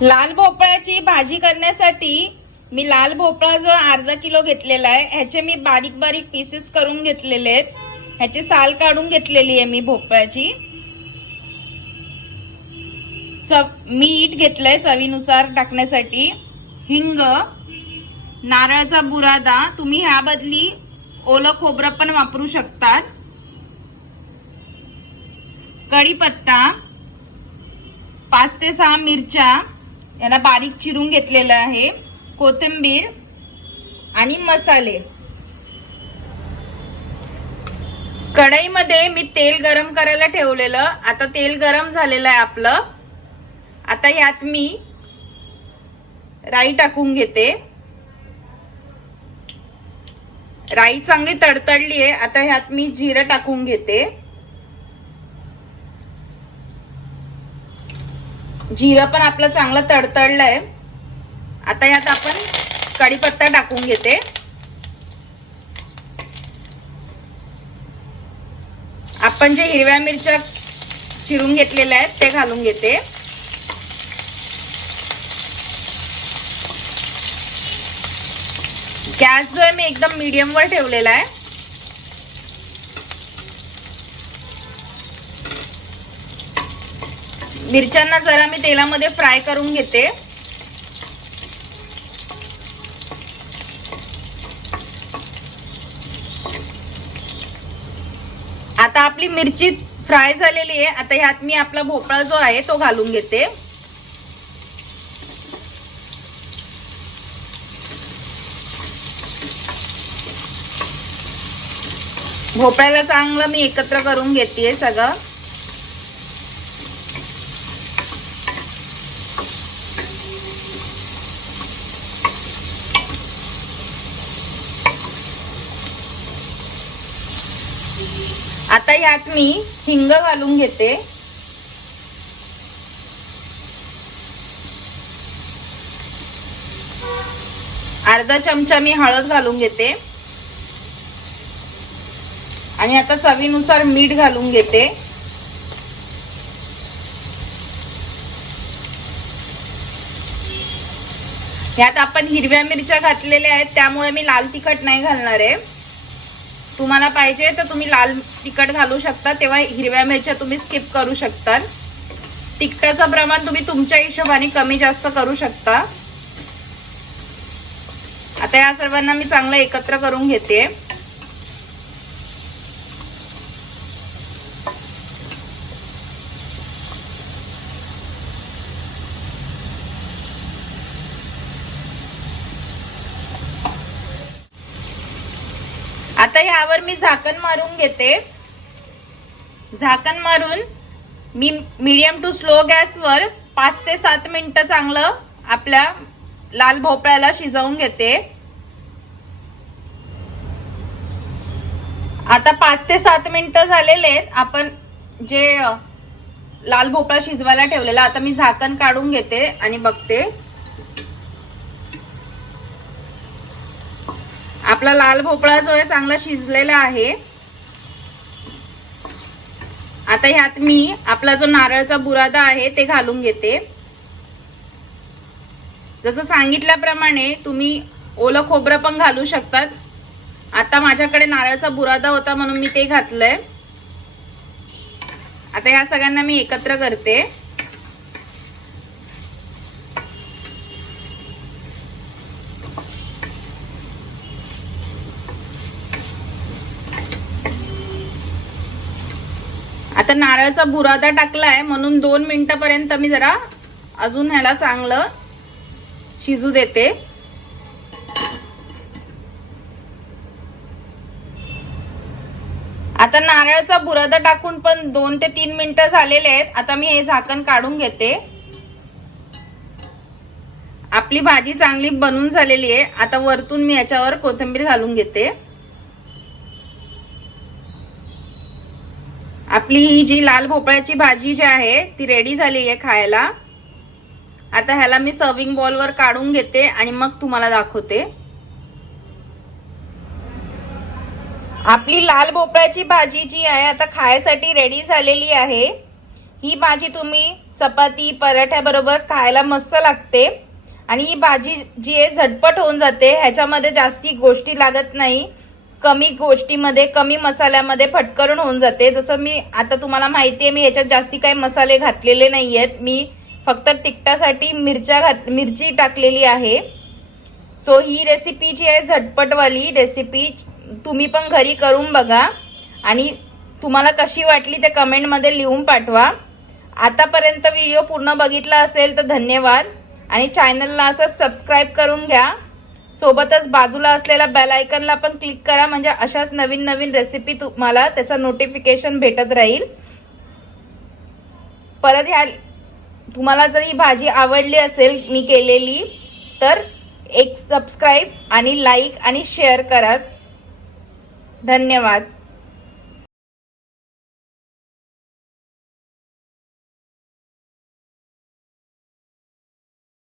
लाल भोपळ्याची भाजी करण्यासाठी मी लाल भोपळा जो अर्धा किलो घेतलेला आहे ह्याचे मी बारीक बारीक पीसेस करून घेतलेले आहेत. ह्याची साल काढून घेतलेली आहे मी भोपळ्याची. चव मीठ घेतलंय चवीनुसार टाकण्यासाठी. हिंग नारळाचा बुरादा तुम्ही ह्या बदली ओलं खोबरं पण वापरू शकतात. कढीपत्ता पाच ते सहा मिरच्या याला बारीक चिरून घेतलेलं आहे. कोथिंबीर आणि मसाले. कढईमध्ये मी तेल गरम करायला ठेवलेलं. आता तेल गरम झालेलं आहे आपलं. आता यात मी राई टाकून घेते. राई चांगली तडतडली आहे. आता ह्यात मी जिरं टाकून घेते. जिरं पण आपलं चांगलं तडतडलंय. आता यात आपण कढीपत्ता टाकून घेते. आपण जे हिरव्या मिरच्या चिरून घेतलेल्या आहेत ते घालून घेते. गॅस जो आहे मी एकदम मीडियम वर ठेवलेला आहे. मिरच्यांना जरा मी तेलामध्ये फ्राय करून घेते. आता आपली मिरची फ्राय झालेली आहे. आता ह्यात मी आपला भोपळा जो आहे तो घालून घेते. भोपळ्याला चांगलं मी एकत्र करून घेते सगळं. आता यात मी हिंग घालून घेते. अर्धा चमचा मी हळद घालून घेते. आणि आता चवीनुसार मीठ घालून घेते. यात आपण हिरव्या मिरच्या घातलेल्या आहेत त्यामुळे मी लाल तिखट नाही घालणार आहे. तुम्हाला पाहिजे तर तुम्ही लाल तिखट घालू शकता तेव्हा हिरव्या मिरच्या तुम्ही स्किप करू शकता तिखटाचं प्रमाण तुम्ही तुमच्या हिशोबाने कमी जास्त करू शकता. आता या सर्वांना मी चांगलं एकत्र करून घेते. आता यावर मी झाकण मारून घेते. झाकण मारून मी मीडियम टू स्लो गॅसवर पाच ते सात मिनिटं चांगलं आपल्या लाल भोपळ्याला शिजवून घेते. आता पाच ते सात मिनिटं झालेले आहेत. आपण जे लाल भोपळा शिजवायला ठेवलेला आता मी झाकण काढून घेते आणि बघते. आपला लाल भोपळा जो आहे चांगला शिजलेला आहे. आता ह्यात मी आपला जो नारळचा बुरादा आहे ते घालून घेते. जसं सांगितल्याप्रमाणे तुम्ही ओलं खोबरं पण घालू शकतात. आता माझ्याकडे नारळचा बुरादा होता म्हणून मी ते घातलंय. आता ह्या सगळ्यांना मी एकत्र करते. आता नारळचा बुरादा टाकलाय म्हणून दोन मिनिटापर्यंत मी जरा अजून ह्याला चांगलं शिजू देते. आता नारळचा बुरादा टाकून पण दोन ते तीन मिनिटं झालेले आहेत. आता मी हे झाकण काढून घेते. आपली भाजी चांगली बनून झालेली आहे. आता वरतून मी याच्यावर कोथिंबीर घालून घेते. आपली ही जी लाल भोपळ्याची भाजी जी आहे ती रेडी झाली आहे खायला. आता ह्याला मी सर्विंग बॉलवर काढून घेते आणि मग तुम्हाला दाखवते. आपली लाल भोपळ्याची भाजी जी आहे आता खायसाठी रेडी झालेली आहे. ही भाजी तुम्ही चपाती पराठ्याबरोबर खायला मस्त लागते. आणि ही भाजी जी आहे झटपट होऊन जाते. ह्याच्यामध्ये जास्ती गोष्टी लागत नाही. कमी गोष्टीमध्ये कमी मसाल्यामध्ये फटकरून होऊन जाते. जसं मी आता तुम्हाला माहिती आहे मी ह्याच्यात जास्ती काही मसाले घातलेले नाही आहेत मी फक्त तिखटासाठी मिरच्या घात मिरची टाकलेली आहे. सो ही रेसिपी जी आहे झटपटवाली रेसिपी तुम्ही पण घरी करून बघा. आणि तुम्हाला कशी वाटली ते कमेंटमध्ये लिहून पाठवा. आतापर्यंत व्हिडिओ पूर्ण बघितला असेल तर धन्यवाद. आणि चॅनलला असं सबस्क्राईब करून घ्या. सोबतच बाजूला असलेल्या बेल आयकनला पण क्लिक करा. म्हणजे अशाच नवीन नवीन रेसिपी तुम्हाला त्याचं नोटिफिकेशन भेटत राहील. परत ह्या तुम्हाला जर ही भाजी आवडली असेल मी केलेली तर एक सबस्क्राईब आणि लाईक आणि शेअर करा. धन्यवाद.